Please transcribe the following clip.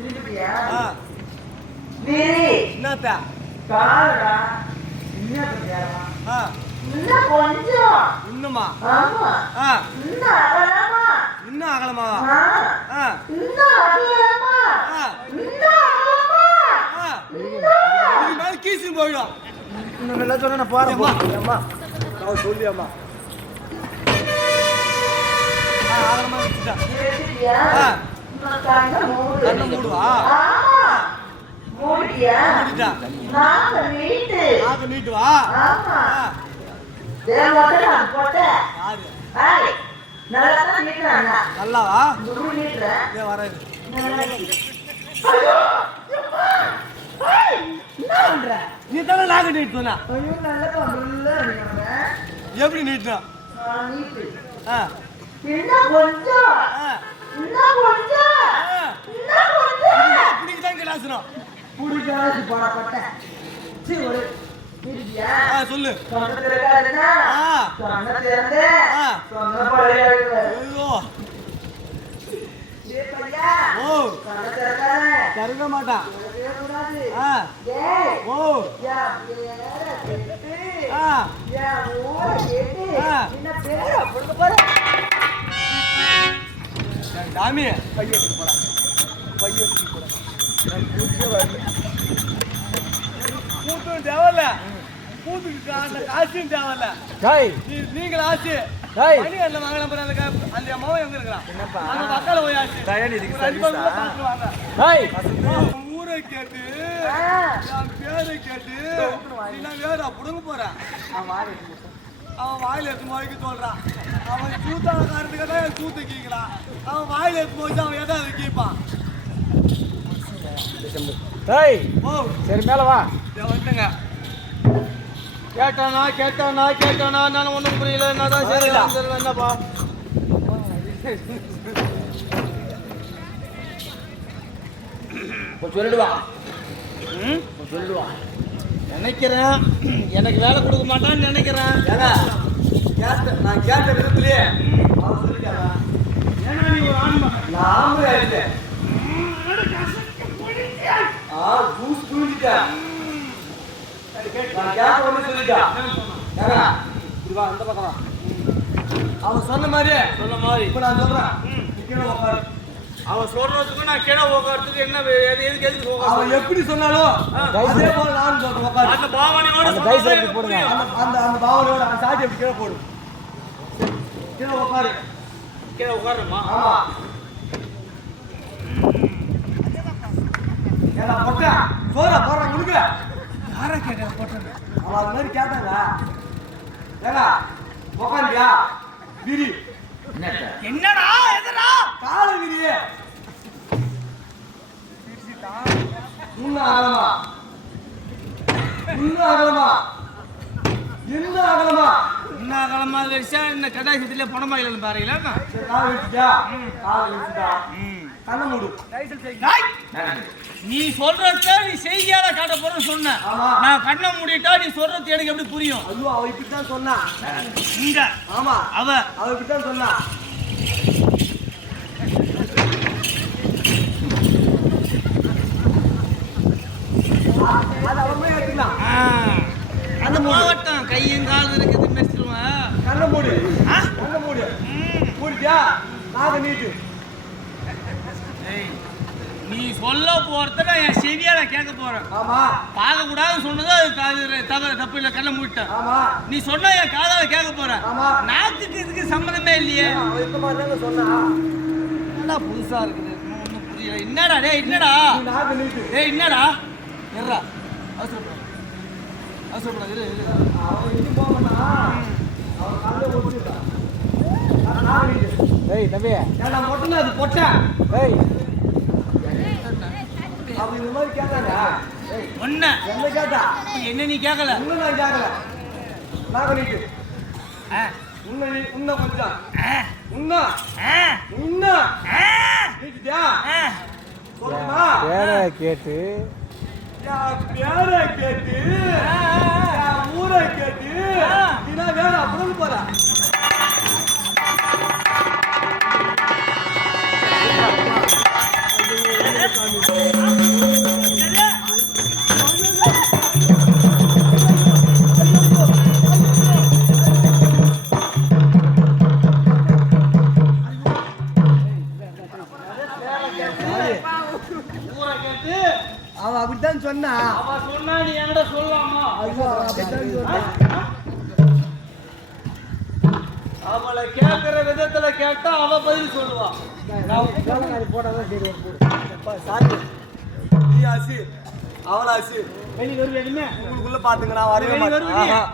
இருக்கியா வீரி என்னத்தா காலடா இன்னும் இன்னும் கொஞ்சம் இன்னுமா ஆமா இன்னும் அகலமா இன்னும் அகலமா இன்னும் அகலமா இன்னும் அகலமா இது மேல கீசி போயிடும் இன்னும் நல்லா சொன்னா நான் போறேன் அம்மா நான் சொல்லி அம்மா அகலமா வச்சுட்டா கண்ணை மூடுவா மூடியா நாங்க நீட்டு வா ஆமா தேவட்ட போட்ட யாரு ஏய் நல்லா தான் நீட்றாங்க நல்லாவா குரு நீட்ற ஏ வரேன் ஐயோ ஏய் என்ன பண்ற நீ தான நாங்க நீட் சொன்னா ஐயோ நல்லா பண்றல நீங்க எப்படி நீட்றா நீட்டு இன்னும் கொஞ்சம் அப்படிக்கு தான் கிளாஸ்றோம் புடிக்காது போடப்பட்ட சீ ஒரு இருக்கியா சொல்லு சொன்ன திறக்காதுன்னா சொன்ன திறந்து சொன்ன பழையாது ஐயோ ஏ பையா ஓ சொன்ன திறக்காத தரவே மாட்டான் சொல்லவே கூடாது ஏய் ஓ யா பேர கேட்டு யா ஊர கேட்டு என்ன பேர போடுங்க பாரு டாமி கையெழுத்து போடா கையெழுத்து போடா கூட்டும் தேவையில்ல கூத்துக்கு அந்த காசும் தேவையில்ல நீங்கள் ஆச்சு மணி அல்ல வாங்கலாம் பாரு அந்த அம்மாவும் எங்க இருக்கிறான் அந்த மக்களை போய் ஆச்சு ஊரை கேட்டு என் பேரை கேட்டு நான் வேற புடுங்க போறேன் அவன் வாயில எடுத்து போய்க்கு சொல்றான் அவன் சூத்தான காரணத்துக்கு தான் என் சூத்து கீக்கலாம் அவன் வாயில எடுத்து போச்சு அவன் எதை அதை கீப்பான் சரி மேல வா வந்துங்க கேட்டானா நான் ஒன்றும் புரியல என்னதான் சரி என்னப்பா சொல்லிடுவா நினைக்கிறேன் எனக்கு வேலை கொடுக்க மாட்டான்னு நினைக்கிறேன் நான் கேட்ட விதத்திலேயே அவர் சொல்லிட்டாரா ஏன்னா நீ ஒரு ஆன்மா நான் ஆம்பளை இல்லை ஜூஸ் குடிச்சிட்டேன் நான் கேட்ட ஒன்று சொல்லிட்டேன் அந்த பக்கம் அவன் சொன்ன மாதிரி இப்ப நான் சொல்றேன் கீழே உட்காரு அவன் சொல்றதுக்கு நான் கீழே உட்காரத்துக்கு என்ன எதுக்கு அவன் எப்படி சொன்னாலும் அதே போல நான் சொல்றேன் உட்காரு அந்த பாவனையோட போடுங்க அந்த பாவனையோட அந்த சாட்டி எப்படி கீழே போடு கீழே உட்காரு கீழே உட்காருமா ஆமா ஏன்னா பொட்டா போற உனக்கு யாரை கேட்டேன் பொட்டேன் அவன் அது மாதிரி கேட்டாங்க ஏங்க உட்காந்தியா விரி என்னடா எதுடா கால விரியே இன்னும் அகலமா இன்னும் அகலமா வரிசா இந்த கடாயத்துல பணமாயில பாருங்களா கால விரிச்சிட்டா கண்ண மூடு நீ சொல்றத நீ செய்யாத காட்ட போறன்னு சொன்ன நான் கண்ணை மூடிட்டா நீ சொல்றது எனக்கு எப்படி புரியும் ஐயோ அவ இப்படித்தான் சொன்னா இங்க ஆமா அவ இப்படித்தான் சொன்னா அது அவன் போய் எடுத்துக்கலாம் அந்த மாவட்டம் கையும் கால் இருக்குது மெச்சிருவேன் கண்ண மூடு மூடிட்டியா நாக நீட்டு நீ சொல்ல போறத நான் என் செவியால கேட்க போறேன் ஆமா பார்க்க கூடாதுன்னு சொன்னது அது தப்பு இல்ல கண்ணை மூடிட்டேன் ஆமா நீ சொன்ன என் காதால கேட்க போறேன் ஆமா நாத்துக்கு இதுக்கு சம்மந்தமே இல்லையே இந்த மாதிரி சொன்னா என்னடா புதுசா இருக்குது ஒன்றும் புரியல என்னடா டேய் என்னடா நாக நீட்டு டேய் என்னடா எர்ரா அவசரப்படாது இரு அவன் எங்க போவானா அவன் காலையில ஒட்டிட்டான் நாக நீட்டு டேய் தம்பி ஏன்னா மொட்டல அது பொட்டேன் டேய் அவன் இந்த மாதிரி கேட்டாங்க ஒண்ணு என்ன கேட்டா என்ன நீ கேட்கல இன்னும் நான் கேட்கல நாக நீட்டு இன்னும் கொஞ்சம் இன்னும் நீட்டுட்டியா சொல்லுமா பேரை கேட்டு பேரை கேட்டு ஊரை கேட்டு நீனா வேற அப்படி போற சொன்னா அவ சொன்னா நீ என்கிட்ட சொல்லலாமா? அவளை கேட்கிற விதத்துல கேட்டா அவ பதில் சொல்லுவா. சாரி நீ ஆசி அவளா ஆசி வெளி வருவேணுமே உங்களுக்குள்ள பாத்துங்க நான் வரவே மாட்டேன்.